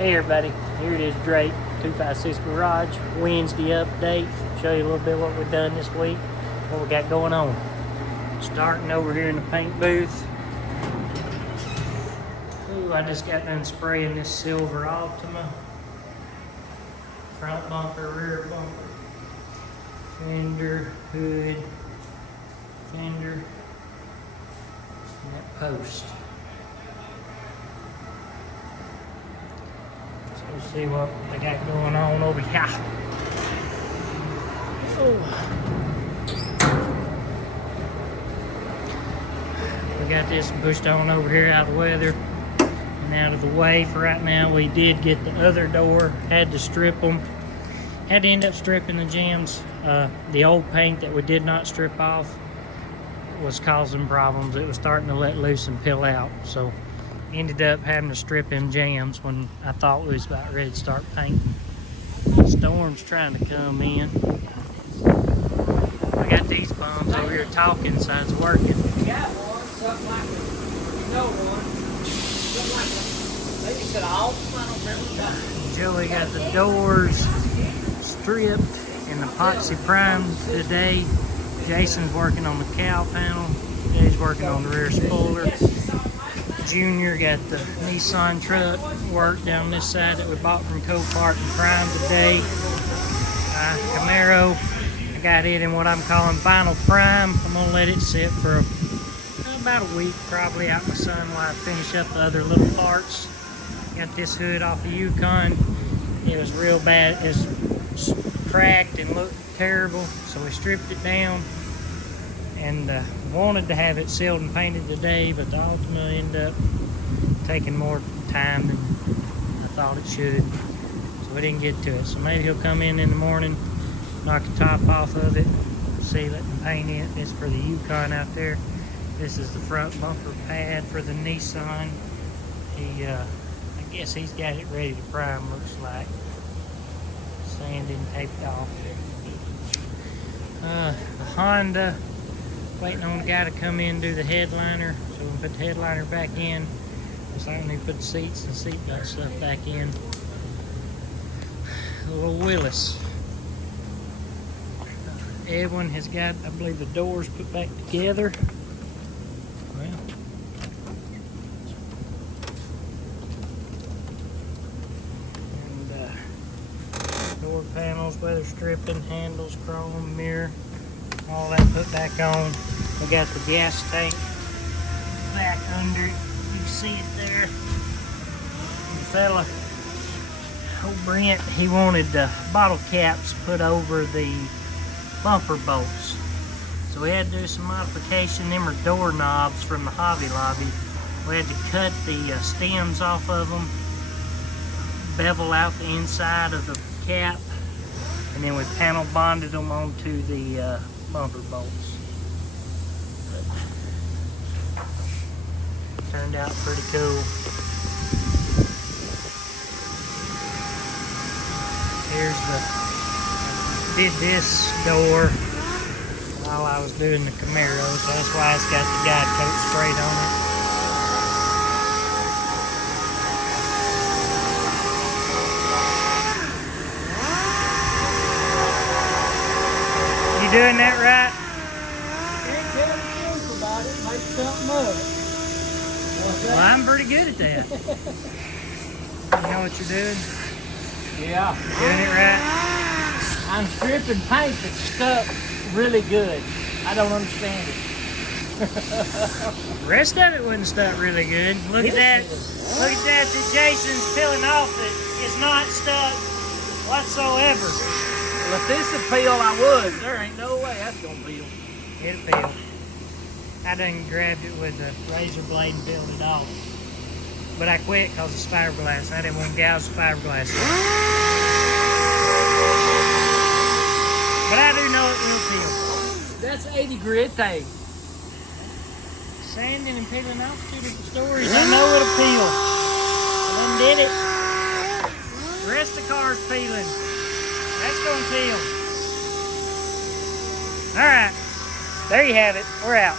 Hey everybody, here it is, Drake, 256 Garage, Wednesday update. Show you a little bit what we've done this week, what we got going on. Starting over here in the paint booth. Ooh, I just got done spraying this silver Altima. Front bumper, rear bumper, fender, hood, fender, and that post. Let's see what they got going on over here. We got this pushed on over here out of weather and out of the way for right now. We did get the other door, had to strip them. Had to end up stripping the jams. The old paint that we did not strip off was causing problems. It was starting to let loose and peel out. So ended up having to strip them jams when I thought we was about ready to start painting. Storm's trying to come in. I got these bums over here talking, so it's working. You got one, something like you know one. Something like maybe it's an off, I don't remember. Joey got the doors stripped and epoxy primed today. Jason's working on the cowl panel. Jay's working on the rear spoiler. Junior got the Nissan truck work down this side that we bought from Copart and primed today. Camaro, I got it in what I'm calling final prime. I'm gonna let it sit for about a week probably out in the sun while I finish up the other little parts. Got this hood off the Yukon. It was real bad. It's cracked and looked terrible, so we stripped it down and wanted to have it sealed and painted today, but the Altima ended up taking more time than I thought it should, so we didn't get to it. So maybe he'll come in the morning, knock the top off of it, seal it and paint it. This is for the Yukon out there. This is the front bumper pad for the Nissan. I guess he's got it ready to prime, looks like. Sanded and taped off. The Honda, waiting on the guy to come in and do the headliner, so we can put the headliner back in. So I need to put the seats and seatbelt stuff back in. The little Willis. Edwin has got, I believe, the doors put back together. Well, door panels, weather stripping, handles, chrome, mirror, all that put back on. We got the gas tank back under it. You can see it there. The fella, old Brent, he wanted the bottle caps put over the bumper bolts. So we had to do some modification. Them are door knobs from the Hobby Lobby. We had to cut the stems off of them, bevel out the inside of the cap, and then we panel bonded them onto the bumper bolts. But turned out pretty cool. Did this door while I was doing the Camaro, so that's why it's got the guide coat sprayed on it. You doing that right? Can't tell the truth about it, make something of it. Well, I'm pretty good at that. You know what you're doing? Yeah. You're doing it right? I'm stripping paint that's stuck really good. I don't understand it. The rest of it wasn't stuck really good. Look at that. Look at that Jason's peeling off that is not stuck whatsoever. Well, if this would peel, I would. There ain't no way that's gonna peel. It'll peel. I done grabbed it with a razor blade and peeled it off. But I quit because it's fiberglass. I didn't want to gouge the fiberglass. But I do know it will peel. That's 80 grit tape. Sanding and peeling off two different stories. I know it'll peel. I done did it. The rest of the car's peeling. That's gonna peel. Alright. There you have it. We're out.